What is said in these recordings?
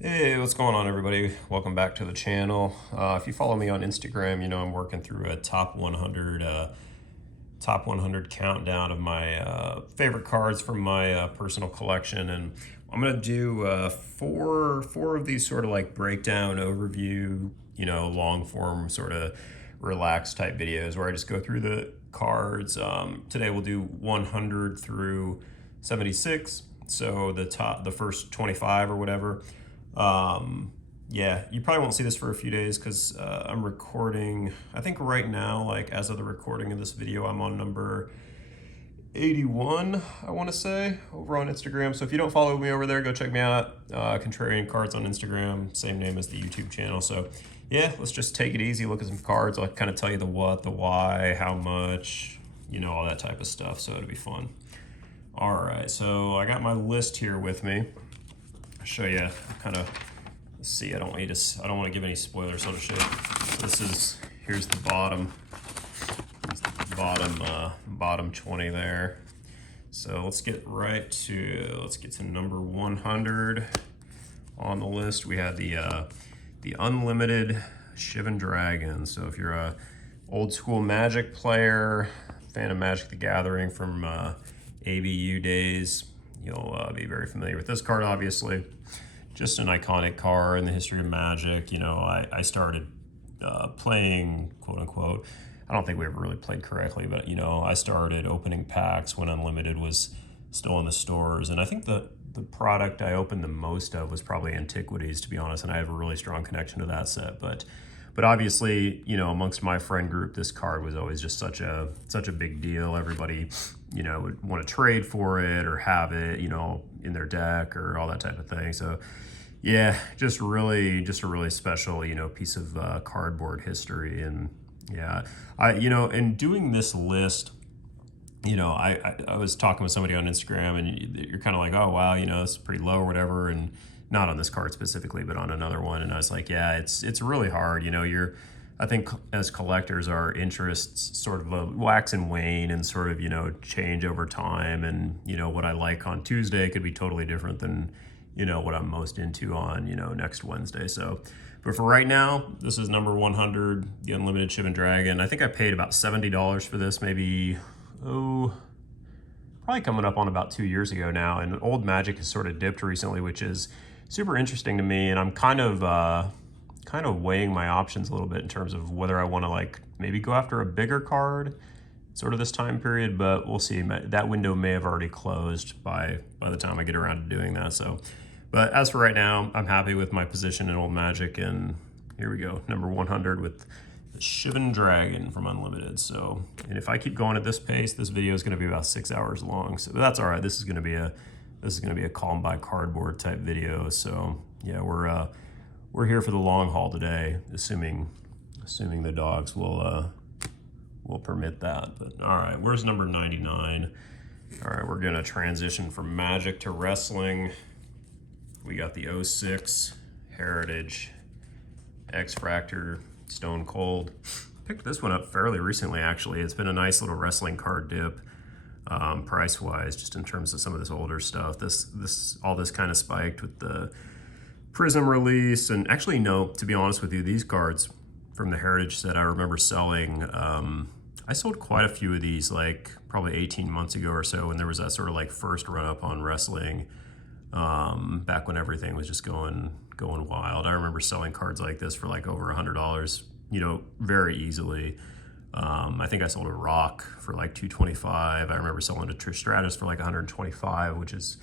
Hey, what's going on, everybody? Welcome back to the channel. If you follow me on Instagram, you know I'm working through a top 100 countdown of my favorite cards from my personal collection, and I'm gonna do four of these sort of like breakdown overview, long form sort of relaxed type videos where I just go through the cards. Today we'll do 100 through 76, so the first 25 or whatever. Yeah, you probably won't see this for a few days because I'm recording. I think right now, like as of the recording of this video, I'm on number 81, I want to say, over on Instagram. So if you don't follow me over there, go check me out. Contrarian Cards on Instagram, same name as the YouTube channel. So yeah, let's just take it easy, look at some cards. I'll kind of tell you the what, the why, how much, all that type of stuff. So it'll be fun. All right, so I got my list here with me. I'll show you kind of. Let's see, I don't want to give any spoilers on the shit. So here's the bottom. Here's the bottom 20 there. So let's get to number 100 on the list. We have the unlimited Shivan Dragon. So if you're a old school Magic player, fan of Magic the Gathering from ABU days, you'll be very familiar with this card, obviously. Just an iconic card in the history of Magic. I started playing, quote unquote. I don't think we ever really played correctly, but I started opening packs when Unlimited was still in the stores, and I think the product I opened the most of was probably Antiquities, to be honest, and I have a really strong connection to that set. But obviously, amongst my friend group, this card was always just such a big deal. Everybody, would want to trade for it or have it, in their deck or all that type of thing. So yeah, just a really special, piece of cardboard history. And yeah, in doing this list, I was talking with somebody on Instagram, and you're kind of like, oh wow, it's pretty low or whatever, and not on this card specifically, but on another one. And I was like, yeah, it's really hard. I think as collectors, our interests sort of wax and wane and sort of, change over time. And, what I like on Tuesday could be totally different than, what I'm most into on, next Wednesday. So, but for right now, this is number 100, the Unlimited Shivan Dragon. I think I paid about $70 for this, maybe, probably coming up on about 2 years ago now. And old Magic has sort of dipped recently, which is super interesting to me. And I'm kind of weighing my options a little bit in terms of whether I want to maybe go after a bigger card sort of this time period, but we'll see. That window may have already closed by the time I get around to doing that. So, but as for right now, I'm happy with my position in old Magic, and here we go, number 100 with the Shivan Dragon from Unlimited. So, and if I keep going at this pace, this video is going to be about 6 hours long. So that's all right. This is going to be a calm by cardboard type video. So yeah, we're here for the long haul today, assuming the dogs will permit that. But all right, where's number 99? All right, we're gonna transition from Magic to wrestling. We got the 06 Heritage Refractor Stone Cold. Picked this one up fairly recently, actually. It's been a nice little wrestling card dip, price-wise, just in terms of some of this older stuff. All this kind of spiked with the Prism release. And actually, no, to be honest with you, these cards from the Heritage set I remember selling. I sold quite a few of these, like probably 18 months ago or so, when there was that sort of like first run up on wrestling, back when everything was just going wild. I remember selling cards like this for like over $100, very easily. I think I sold a Rock for like $225. I remember selling a Trish Stratus for like $125, which is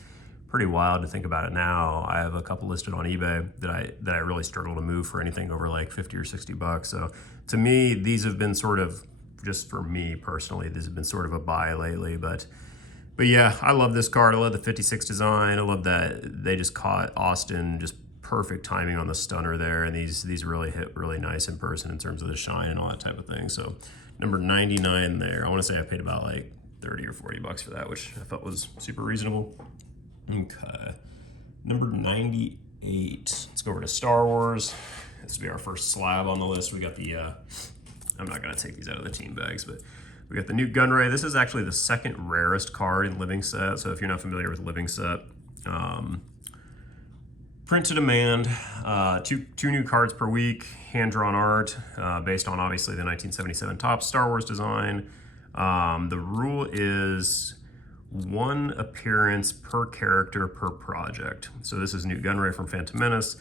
pretty wild to think about it now. I have a couple listed on eBay that I really struggle to move for anything over like 50 or 60 bucks. So to me, these have been sort of, just for me personally, these have been sort of a buy lately. But yeah, I love this card. I love the 56 design. I love that they just caught Austin just perfect timing on the stunner there, and these really hit really nice in person in terms of the shine and all that type of thing. So number 99 there. I want to say I paid about like 30 or 40 bucks for that, which I thought was super reasonable. Okay, number 98. Let's go over to Star Wars. This will be our first slab on the list. We got the, I'm not gonna take these out of the team bags, but we got the Newt Gunray. This is actually the second rarest card in Living Set. So if you're not familiar with Living Set, Print to demand, two new cards per week, hand-drawn art, based on obviously the 1977 Topps Star Wars design. The rule is 1 appearance per character per project. So this is Newt Gunray from Phantom Menace.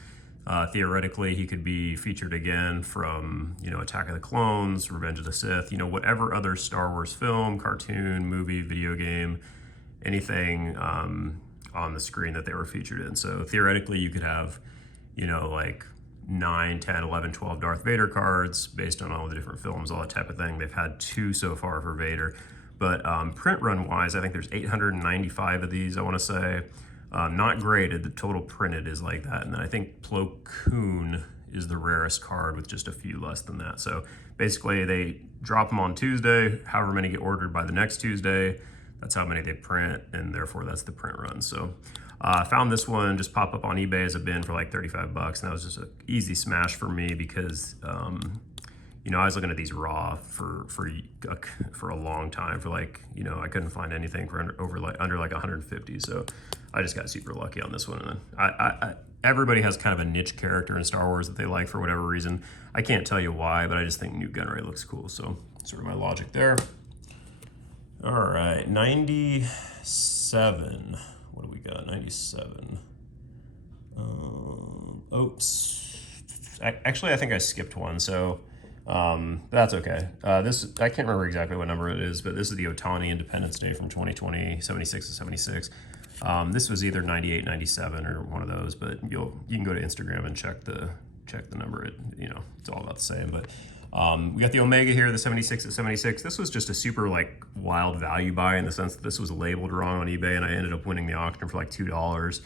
Theoretically, he could be featured again from, Attack of the Clones, Revenge of the Sith, whatever other Star Wars film, cartoon, movie, video game, anything on the screen that they were featured in. So theoretically, you could have, like 9, 10, 11, 12 Darth Vader cards based on all the different films, all that type of thing. They've had 2 so far for Vader. But print run wise, I think there's 895 of these, I want to say. Not graded, the total printed is like that. And then I think Plo Koon is the rarest card with just a few less than that. So basically they drop them on Tuesday, however many get ordered by the next Tuesday, that's how many they print, and therefore that's the print run. So I found this one just pop up on eBay as a bin for like 35 bucks, and that was just an easy smash for me because I was looking at these raw for a long time for like, I couldn't find anything for under like 150. So I just got super lucky on this one. And then everybody has kind of a niche character in Star Wars that they like for whatever reason. I can't tell you why, but I just think Newt Gunray looks cool. So sort of my logic there. All right, 97. What do we got? 97. Oops. Actually, I think I skipped one. So that's okay. This, I can't remember exactly what number it is, but this is the Otani Independence Day from 2020, 76 to 76. This was either 98, 97 or one of those, but you can go to Instagram and check the number. It's all about the same, but we got the Omega here, the 76 at 76. This was just a super like wild value buy in the sense that this was labeled wrong on eBay, and I ended up winning the auction for like $2.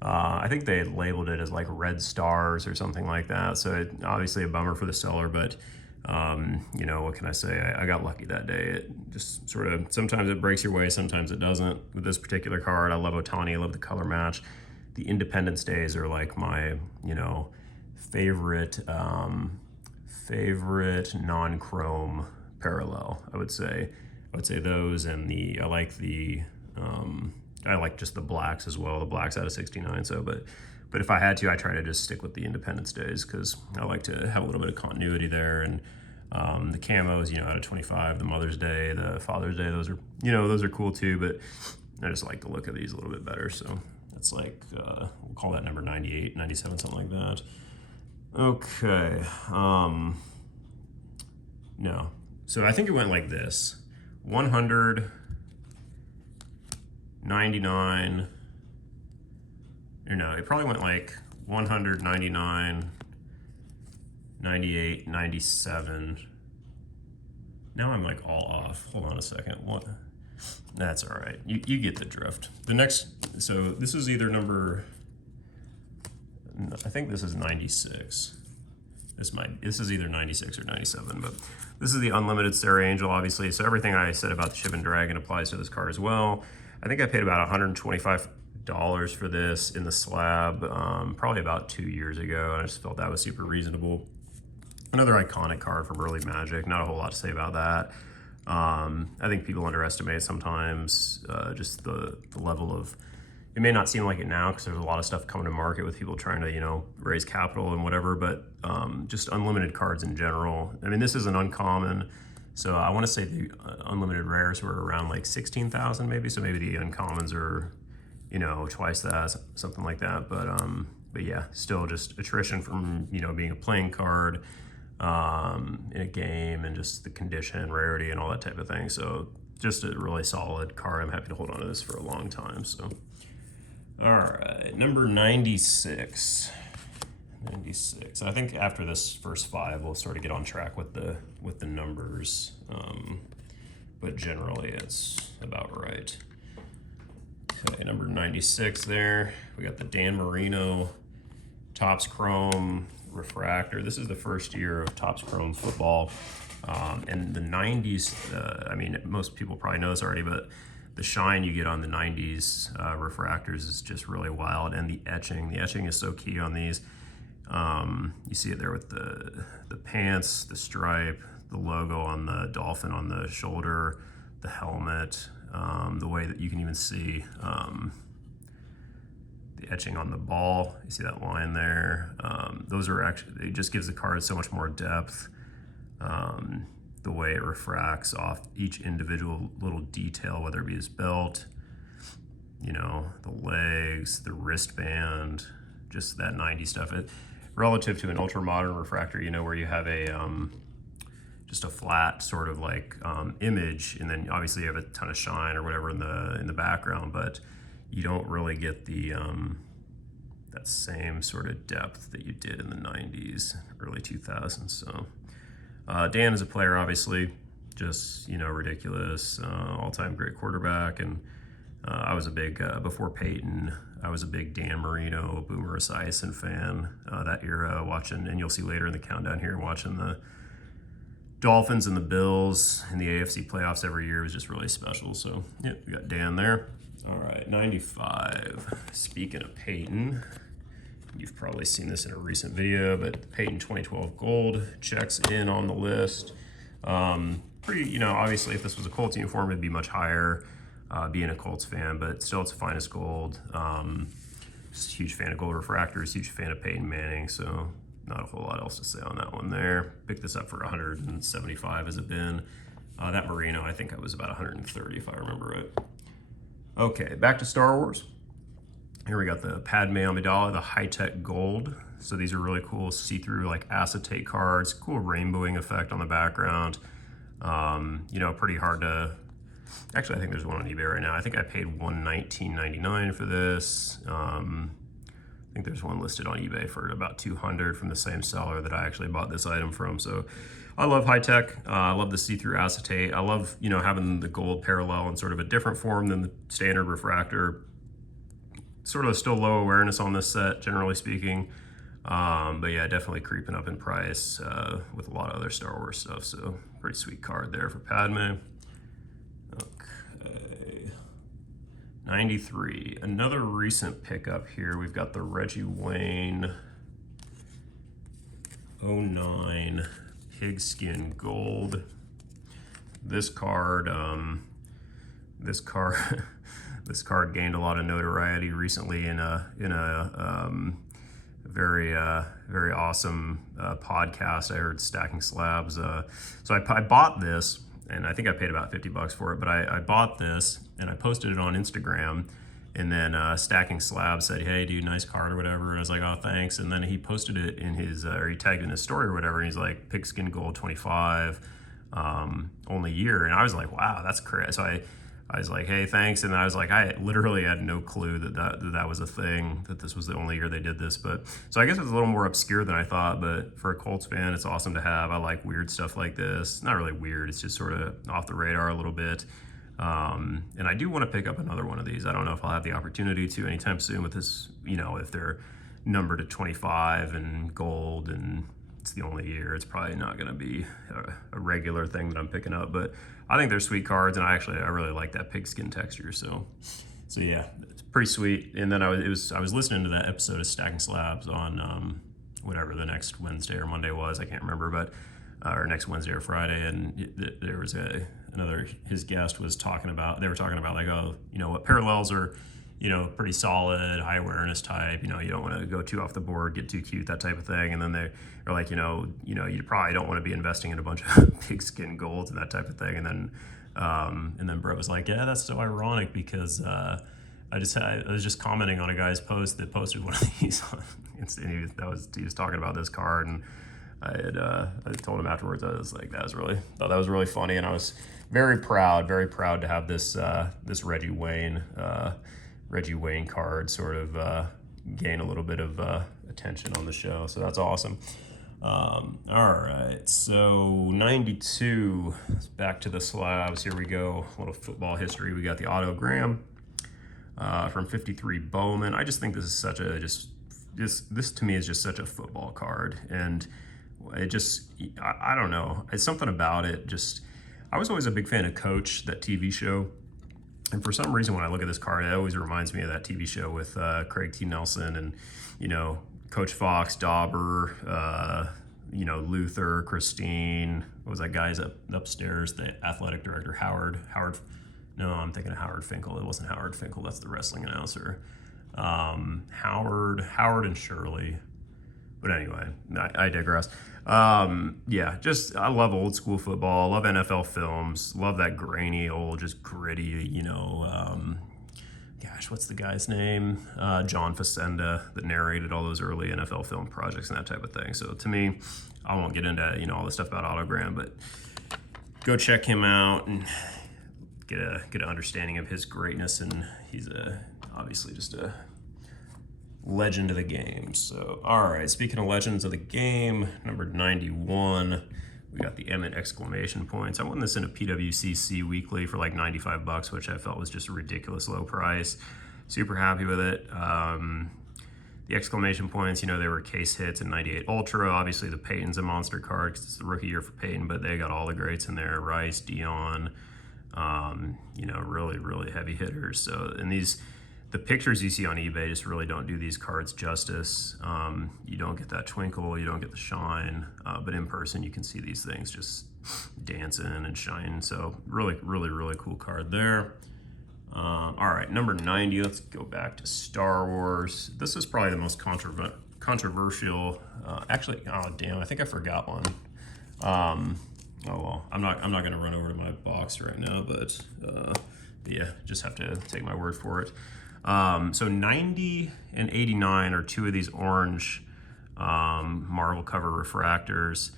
I think they had labeled it as like red stars or something like that. So obviously a bummer for the seller, but what can I say? I got lucky that day. It just sort of, sometimes it breaks your way, sometimes it doesn't. With this particular card, I love Otani, I love the color match. The Independence Days are like my, favorite non-chrome parallel, I would say. Those, and I like just the blacks as well. The blacks out of 69. So, but if I had to, I try to just stick with the Independence Days because I like to have a little bit of continuity there. And the camos, out of 25, the Mother's Day, the Father's Day, those are cool too. But I just like the look of these a little bit better. So that's like, we'll call that number 98, 97, something like that. Okay. No. So I think it went like this: 100, 99. Or no, it probably went like 100, 99, 98, 97. Now I'm like all off. Hold on a second. What? That's all right. You get the drift. The next, so this is either number, I think this is 96. This is either 96 or 97, but this is the Unlimited Sarah Angel, obviously. So everything I said about the Shivan Dragon applies to this card as well. I think I paid about $125 for this in the slab, probably about 2 years ago, and I just felt that was super reasonable. Another iconic card from early Magic. Not a whole lot to say about that. I think people underestimate sometimes just the level of, it may not seem like it now because there's a lot of stuff coming to market with people trying to, raise capital and whatever, but just unlimited cards in general. I mean, this is an uncommon, so I want to say the unlimited rares were around like 16,000 maybe, so maybe the uncommons are, twice that, something like that. But yeah, still just attrition from, being a playing card in a game, and just the condition and rarity and all that type of thing. So just a really solid card. I'm happy to hold on to this for a long time. So, all right, number 96. 96. I think after this first 5, we'll sort of get on track with the numbers, but generally it's about right. Okay, number 96 there. We got the Dan Marino Topps Chrome Refractor. This is the first year of Topps Chrome football. And the 90s, I mean, most people probably know this already, but the shine you get on the 90s refractors is just really wild. And the etching is so key on these. You see it there with the pants, the stripe, the logo on the dolphin on the shoulder, the helmet, the way that you can even see the etching on the ball. You see that line there? Those are actually, it just gives the card so much more depth. The way it refracts off each individual little detail, whether it be his belt, you know, the legs, the wristband, just that 90s stuff. Relative to an ultra modern refractor, you know, where you have a just a flat sort of like image, and then obviously you have a ton of shine or whatever in the background, but you don't really get the that same sort of depth that you did in the 90s, early 2000s. So Dan is a player, obviously, just, you know, ridiculous, all-time great quarterback. And I was a big, before Peyton, I was a big Dan Marino, Boomer Esiason fan, that era, watching, and you'll see later in the countdown here, watching the Dolphins and the Bills in the AFC playoffs every year was just really special. So, yeah, we got Dan there. All right, 95. Speaking of Peyton, you've probably seen this in a recent video, but Peyton 2012 Gold checks in on the list. Pretty, you know, obviously if this was a Colts uniform, it'd be much higher, being a Colts fan, but still it's a finest gold. Just a huge fan of gold refractors, huge fan of Peyton Manning, so not a whole lot else to say on that one there. Picked this up for 175 as a bin. That Marino, I think I was about 130 if I remember right. Okay, back to Star Wars. Here we got the Padme Amidala, the high-tech gold. So these are really cool see-through like acetate cards, cool rainbowing effect on the background. You know, pretty hard to, actually I think there's one on eBay right now. I think I paid $119.99 for this. I think there's one listed on eBay for about $200 from the same seller that I actually bought this item from. So I love high-tech. I love the see-through acetate. I love, you know, having the gold parallel in sort of a different form than the standard refractor. Sort of still low awareness on this set, generally speaking. But yeah, definitely creeping up in price with a lot of other Star Wars stuff. So pretty sweet card there for Padme. Okay. 93. Another recent pickup here. We've got the Reggie Wayne 09 Pigskin Gold. This card, this card gained a lot of notoriety recently in a very awesome podcast. I heard Stacking Slabs. So I bought this, and I think I paid about $50 for it. But I bought this and I posted it on Instagram, and then Stacking Slabs said, "Hey, dude, nice card," or whatever. And I was like, "Oh, thanks." And then he posted it in his, or he tagged in his story or whatever. And he's like, "Pigskin Gold 25, only year." And I was like, "Wow, that's crazy." So I was like, "Hey, thanks." And I was like, I literally had no clue that was a thing, that this was the only year they did this. But so I guess it's a little more obscure than I thought, but for a Colts fan, it's awesome to have. I like weird stuff like this. Not really weird, it's just sort of off the radar a little bit. And I do want to pick up another one of these. I don't know if I'll have the opportunity to anytime soon with this, you know, if they're numbered at 25 and gold and it's the only year, it's probably not going to be a regular thing that I'm picking up. But I think they're sweet cards, and I really like that pigskin texture. So yeah, it's pretty sweet. And then I was listening to that episode of Stacking Slabs on whatever the next Wednesday or Monday was, I can't remember, but or next Wednesday or Friday, and there was his guest was talking about, they were talking about like, oh, you know, what parallels are, you know, pretty solid, high awareness type, you know, you don't want to go too off the board, get too cute, that type of thing. And then they're like, you know, you probably don't want to be investing in a bunch of pigskin golds and that type of thing. And then Brett was like, yeah, that's so ironic because I was just commenting on a guy's post that posted one of these on, and he was talking about this card, and I told him afterwards, I was like, thought that was really funny, and I was very proud to have this this Reggie Wayne card sort of gain a little bit of attention on the show, so that's awesome. All right, so 92, back to the slabs. Here we go, a little football history. We got the autogram from 53 Bowman. I just think this is such a this to me is just such a football card, and it just, I don't know, it's something about it. Just, I was always a big fan of Coach, that TV show, and for some reason when I look at this card, it always reminds me of that TV show with Craig T. Nelson and, you know, Coach Fox, Dauber, you know, Luther, Christine, what was that guy's upstairs, the athletic director, Howard, no, I'm thinking of Howard Finkel. It wasn't Howard Finkel, that's the wrestling announcer. Howard and Shirley. But anyway, I digress. Yeah, just I love old school football. Love NFL films. Love that grainy, old, just gritty, gosh, what's the guy's name? John Facenda, that narrated all those early NFL film projects and that type of thing. So to me, I won't get into all the stuff about Autogram, but go check him out and get an understanding of his greatness. And he's obviously just a legend of the game. So, all right, speaking of legends of the game, number 91, we got the Emmett exclamation points. I won this in a PWCC weekly for like 95 bucks, which I felt was just a ridiculous low price. Super happy with it. The exclamation points, they were case hits in 98 Ultra. Obviously, the Peyton's a monster card because it's the rookie year for Peyton, but they got all the greats in there. Rice, Dion, really, really heavy hitters. So, and the pictures you see on eBay just really don't do these cards justice. You don't get that twinkle, you don't get the shine, but in person you can see these things just dancing and shining. So really, really, really cool card there. All right, number 90, let's go back to Star Wars. This is probably the most controversial. Actually, oh damn, I think I forgot one. Oh well, I'm not gonna run over to my box right now, but yeah, just have to take my word for it. So 90 and 89 are two of these orange Marvel cover refractors.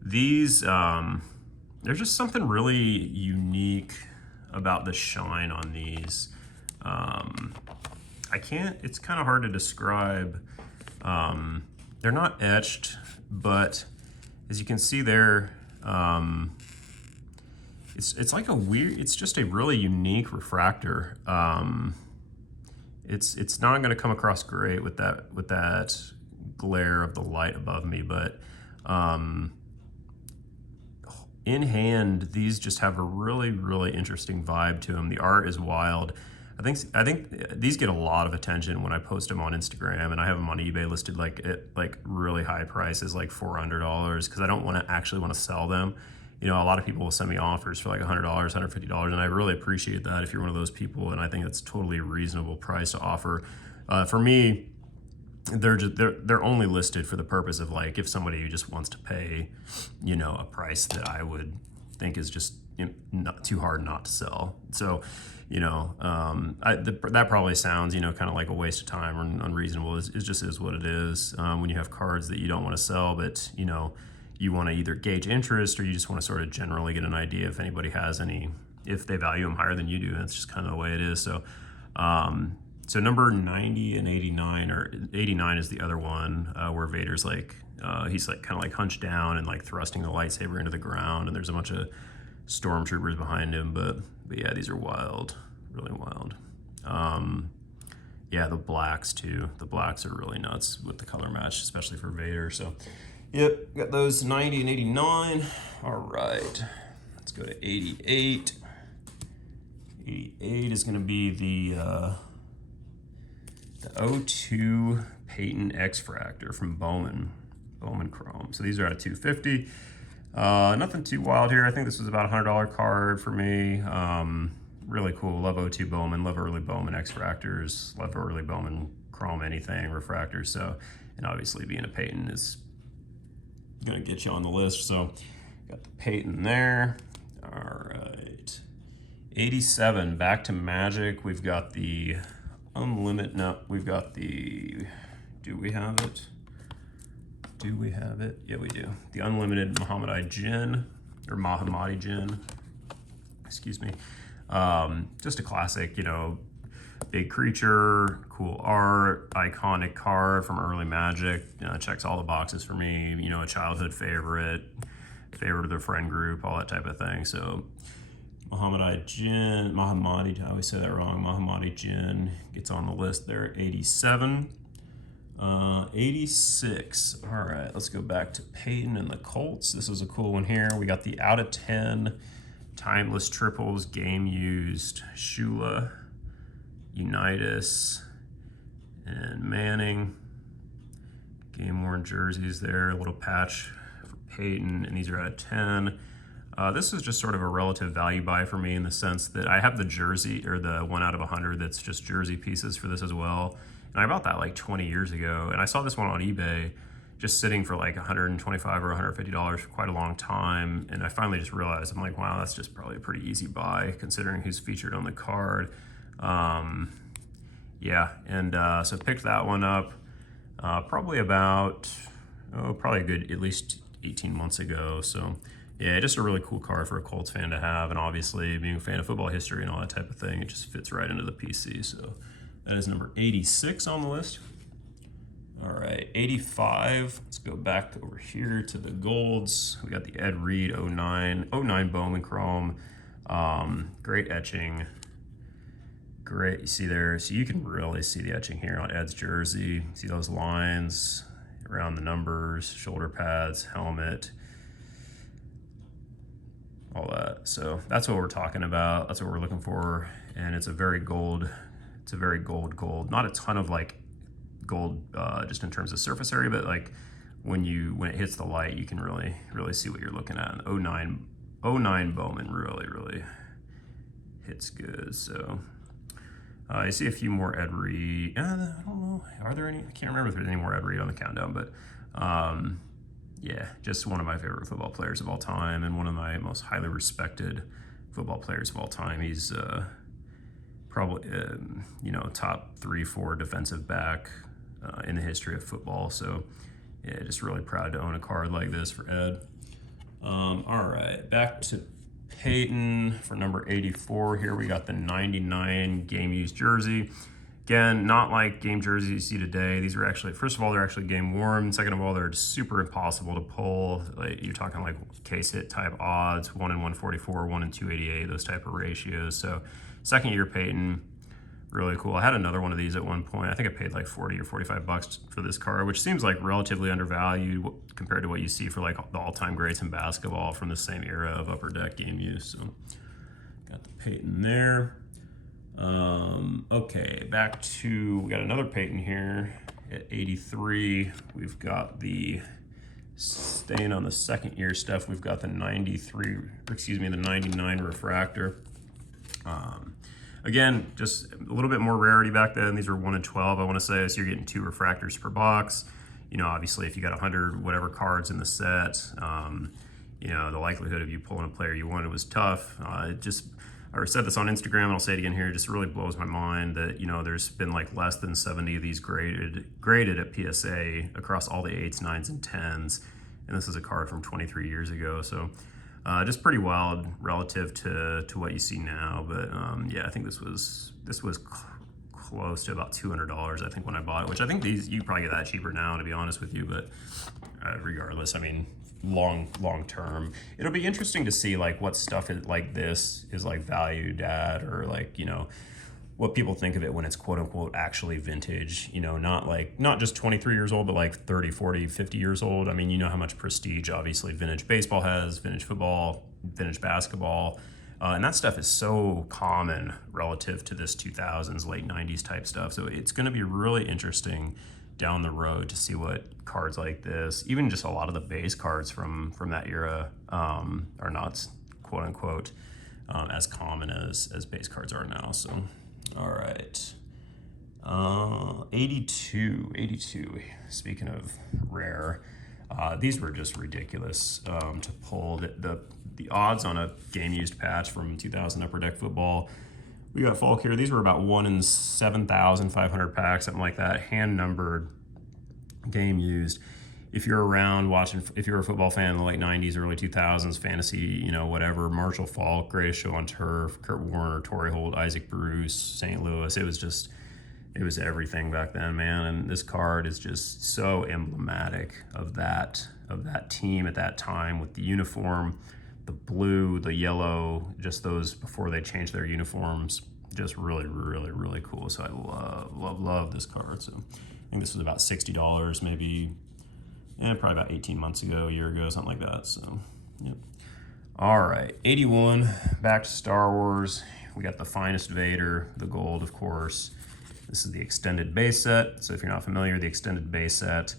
These, there's just something really unique about the shine on these. It's kind of hard to describe. They're not etched, but as you can see there, it's like it's just a really unique refractor. It's not going to come across great with that glare of the light above me, but in hand, these just have a really, really interesting vibe to them. The art is wild. I think these get a lot of attention when I post them on Instagram, and I have them on eBay listed at really high prices, like $400, because I don't actually want to sell them. A lot of people will send me offers for like $100, $150, and I really appreciate that if you're one of those people, and I think it's totally a reasonable price to offer. For me, they're only listed for the purpose of like if somebody just wants to pay, a price that I would think is just not too hard not to sell. So, that probably sounds, kind of like a waste of time or unreasonable. It just is what it is. When you have cards that you don't want to sell, but you want to either gauge interest or you just want to sort of generally get an idea if anybody has any, if they value them higher than you do. That's just kind of the way it is. So, so number 90 and 89, or 89 is the other one where Vader's he's kind of like hunched down and like thrusting the lightsaber into the ground, and there's a bunch of stormtroopers behind him. But yeah, these are wild, really wild. Yeah, the blacks too. The blacks are really nuts with the color match, especially for Vader. So, yep, got those 90 and 89. All right, let's go to 88. 88 is going to be the 02 Peyton X-Fractor from Bowman Chrome. So these are at a 250. Nothing too wild here. I think this was about a $100 card for me. Really cool. Love 02 Bowman. Love early Bowman X-Fractors. Love early Bowman Chrome anything refractors. So, and obviously being a Peyton is gonna get you on the list. So got the Peyton there. All right. 87, back to Magic. We've got the Unlimited. No, we've got the, do we have it? Do we have it? Yeah, we do. The Unlimited Muhammadi Jinn, or Mahamadi Jinn, excuse me. Just a classic, big creature, cool art, iconic card from early Magic. Checks all the boxes for me. A childhood favorite of the friend group, all that type of thing. So Mahamadi Jinn, Mahamadi, I always say that wrong. Mahamadi Jinn gets on the list there at 87. 86. All right, let's go back to Peyton and the Colts. This is a cool one here. We got the out of 10 timeless triples, game used Shula, Unitas, and Manning. Game worn jerseys there, a little patch for Peyton, and these are out of 10. This is just sort of a relative value buy for me in the sense that I have the jersey, or the 1 out of 100 that's just jersey pieces for this as well. And I bought that like 20 years ago, and I saw this one on eBay just sitting for like $125 or $150 for quite a long time. And I finally just realized, I'm like, wow, that's just probably a pretty easy buy considering who's featured on the card. Yeah, and so picked that one up probably about, probably a good at least 18 months ago. So yeah, just a really cool card for a Colts fan to have. And obviously being a fan of football history and all that type of thing, it just fits right into the PC. So that is number 86 on the list. All right, 85, let's go back over here to the golds. We got the Ed Reed 09 Bowman Chrome. Great etching. Great, you see there, so you can really see the etching here on Ed's jersey. See those lines around the numbers, shoulder pads, helmet, all that. So that's what we're talking about. That's what we're looking for. And it's a very gold, gold. Not a ton of like gold just in terms of surface area, but like when it hits the light, you can really see what you're looking at. And 09 Bowman really hits good. So you see a few more Ed Reed. I don't know, are there any? I can't remember if there's any more Ed Reed on the countdown, but yeah, just one of my favorite football players of all time, and one of my most highly respected football players of all time. He's probably you know, top 3-4 defensive back in the history of football. So yeah, just really proud to own a card like this for Ed. All right, back to Peyton for number 84. Here we got the 99 game used jersey. Again, not like game jerseys you see today. These are actually, first of all, they're actually game worn. Second of all, they're super impossible to pull. Like, you're talking like case hit type odds, 1 in 144, 1 in 288, those type of ratios. So second year Peyton, really cool. I had another one of these at one point. I think I paid like 40 or 45 bucks for this card, which seems like relatively undervalued compared to what you see for like the all-time greats in basketball from the same era of upper deck game use. So got the Peyton there. Okay, back to, we got another Peyton here at 83. We've got the, staying on the second year stuff, we've got the 99 Refractor. Again, just a little bit more rarity back then. These were 1 in 12, I want to say, so you're getting 2 refractors per box. You know, obviously, if you got 100 whatever cards in the set, you know, the likelihood of you pulling a player you wanted was tough. I said this on Instagram, and I'll say it again here. It just really blows my mind that, you know, there's been like less than 70 of these graded at PSA across all the 8s, 9s, and 10s. And this is a card from 23 years ago. So just pretty wild relative to what you see now. But yeah, I think this was close to about $200, I think, when I bought it, which I think you probably get that cheaper now, to be honest with you. But regardless, I mean, long term, it'll be interesting to see like what stuff like this is like valued at, or like, you know, what people think of it when it's quote unquote actually vintage, you know, not just 23 years old, but like 30, 40, 50 years old. I mean, you know how much prestige obviously vintage baseball has, vintage football, vintage basketball, and that stuff is so common relative to this 2000s, late 90s type stuff. So it's going to be really interesting down the road to see what cards like this, even just a lot of the base cards from that era, are not quote unquote as common as base cards are now. So all right, 82, speaking of rare, these were just ridiculous to pull. The odds on a game used patch from 2000 Upper Deck Football, we got Falk here. These were about 1 in 7,500 packs, something like that, hand numbered, game used. If you're around watching, if you're a football fan in the late 90s, early 2000s, fantasy, you know, whatever, Marshall Falk, Greatest Show on Turf, Kurt Warner, Torrey Holt, Isaac Bruce, St. Louis, it was everything back then, man. And this card is just so emblematic of that team at that time, with the uniform, the blue, the yellow, just those before they changed their uniforms, just really cool. So I love this card. So I think this was about $60 maybe, probably about 18 months ago, a year ago, something like that. So, yep. All right, 81, back to Star Wars. We got the finest Vader, the gold, of course. This is the extended base set. So if you're not familiar, the extended base set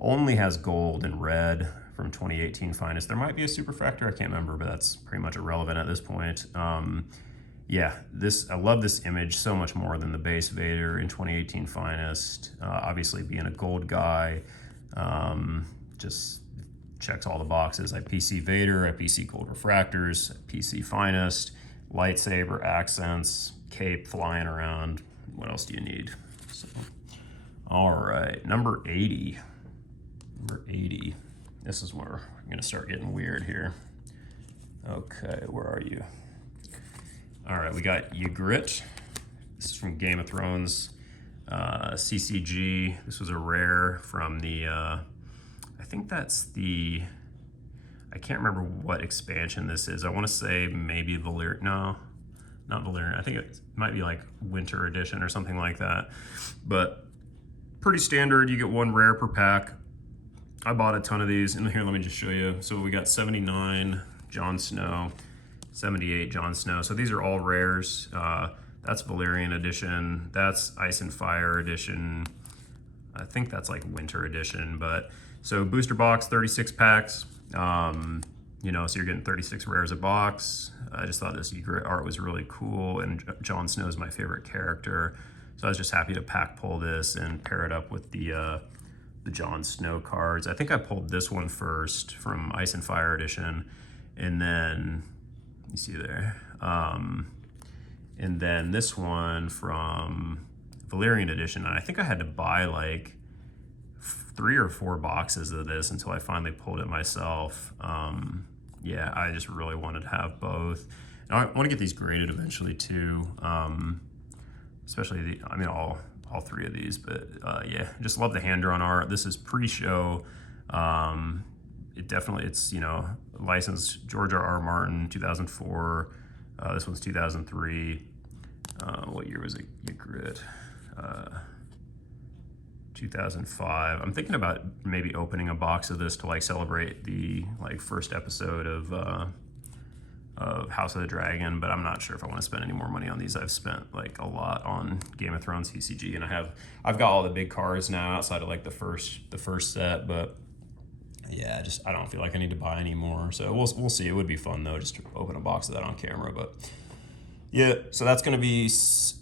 only has gold and red from 2018 finest. There might be a Superfractor, I can't remember, but that's pretty much irrelevant at this point. yeah, I love this image so much more than the base Vader in 2018 Finest. Obviously being a gold guy, just checks all the boxes. I PC Vader, I PC gold refractors, I PC Finest, lightsaber accents, cape flying around. What else do you need? So, all right, number 80. Number 80. This is where I'm gonna start getting weird here. Okay, where are you? All right, we got Ygritte. This is from Game of Thrones. CCG. This was a rare from the, I think that's the, I can't remember what expansion this is. I want to say maybe Valyrian. No, not Valyrian. I think it might be like Winter Edition or something like that. But pretty standard. You get one rare per pack. I bought a ton of these. And here, let me just show you. So we got 79 Jon Snow, 78 Jon Snow. So these are all rares. That's Valyrian Edition. That's Ice and Fire Edition. I think that's like Winter Edition. But so booster box, 36 packs. You know, so you're getting 36 rares a box. I just thought this Ygritte art was really cool, and Jon Snow is my favorite character. So I was just happy to pack pull this and pair it up with the Jon Snow cards. I think I pulled this one first from Ice and Fire Edition, and then you see there. And then this one from Valyrian Edition. And I think I had to buy like 3 or 4 boxes of this until I finally pulled it myself. Yeah, I just really wanted to have both. And I want to get these graded eventually too. Especially I mean, all 3 of these, but yeah, just love the hand-drawn art. This is pre-show. It's, you know, licensed George R.R. Martin, 2004. This one's 2003. What year was it? Ygritte. 2005. I'm thinking about maybe opening a box of this to like celebrate the like first episode of House of the Dragon, but I'm not sure if I want to spend any more money on these. I've spent like a lot on Game of Thrones CCG, and I've got all the big cards now outside of like the first set, but yeah, I don't feel like I need to buy any more. So we'll see. It would be fun though, just to open a box of that on camera. But yeah, so that's going to be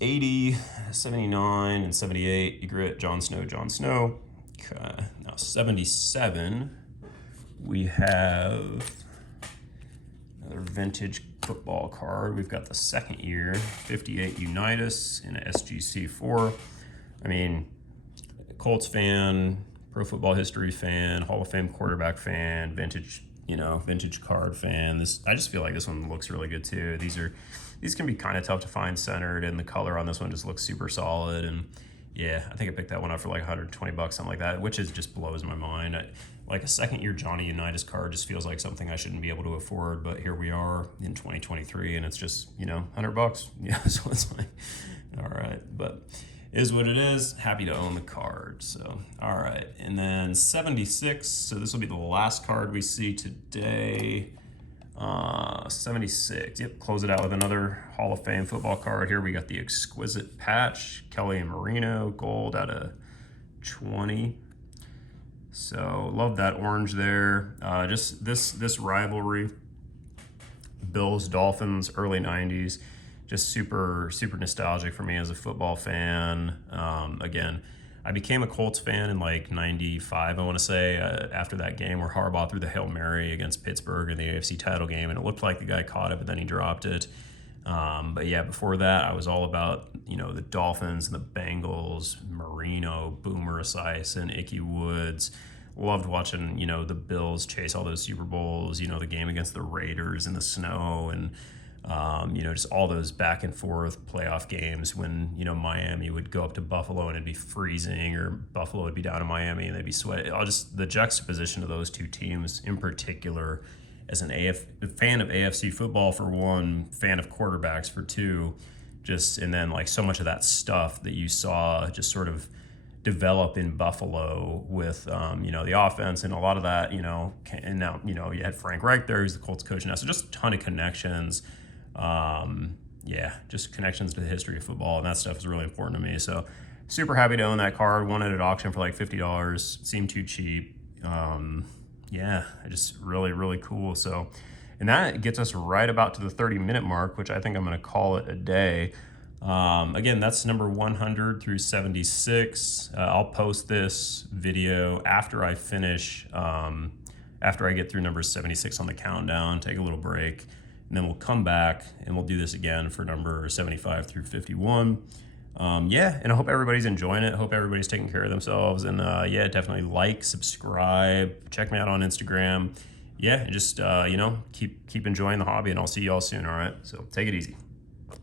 80, 79, and 78. Ygritte, Jon Snow. Okay, now 77, we have another vintage football card. We've got the second year, 58 Unitas in a SGC4. I mean, Colts fan, Pro Football History fan, Hall of Fame quarterback fan, vintage card fan. I just feel like this one looks really good too. These can be kind of tough to find centered, and the color on this one just looks super solid. And yeah, I think I picked that one up for like 120 bucks, something like that, which just blows my mind. Like a second year Johnny Unitas card just feels like something I shouldn't be able to afford, but here we are in 2023 and it's just, you know, 100 bucks. Yeah, so it's like, all right, but is what it is. Happy to own the card. So, all right. And then 76. So this will be the last card we see today. 76. Yep. Close it out with another Hall of Fame football card. Here we got the exquisite patch, Kelly and Marino, gold out of 20. So love that orange there. Just this rivalry, Bills Dolphins, early 90s. Just super nostalgic for me as a football fan. Again, I became a Colts fan in like 95, I want to say, after that game where Harbaugh threw the Hail Mary against Pittsburgh in the AFC title game, and it looked like the guy caught it, but then he dropped it. But yeah, before that, I was all about, you know, the Dolphins and the Bengals, Marino, Boomer Esiason, Ickey Woods. Loved watching, you know, the Bills chase all those Super Bowls, you know, the game against the Raiders in the snow, and you know, just all those back and forth playoff games when, you know, Miami would go up to Buffalo and it'd be freezing, or Buffalo would be down in Miami and they'd be sweating. The juxtaposition of those two teams in particular, as an fan of AFC football for one, fan of quarterbacks for two, and then like so much of that stuff that you saw just sort of develop in Buffalo with, you know, the offense and a lot of that, you know, and now, you know, you had Frank Reich there, who's the Colts coach now, so just a ton of connections. Yeah, just connections to the history of football, and that stuff is really important to me. So super happy to own that card. Won it at auction for like $50. Seemed too cheap. Yeah, just really cool. So And that gets us right about to the 30-minute mark, which I think I'm going to call it a day. Again, that's number 100 through 76. I'll post this video after I finish, after I get through number 76 on the countdown, take a little break, and then we'll come back and we'll do this again for number 75 through 51. Yeah, and I hope everybody's enjoying it. I hope everybody's taking care of themselves. And yeah, definitely like, subscribe, check me out on Instagram. Yeah, and just, you know, keep enjoying the hobby, and I'll see y'all soon, all right? So take it easy.